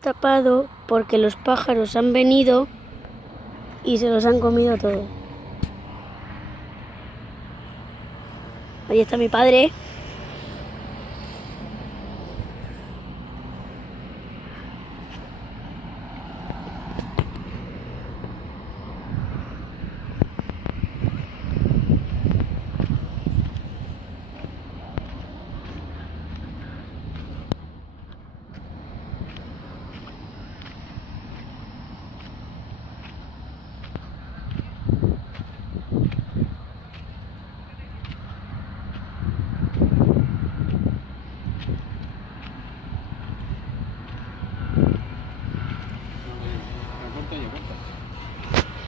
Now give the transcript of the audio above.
Tapado porque los pájaros han venido y se los han comido todo. Ahí está mi padre.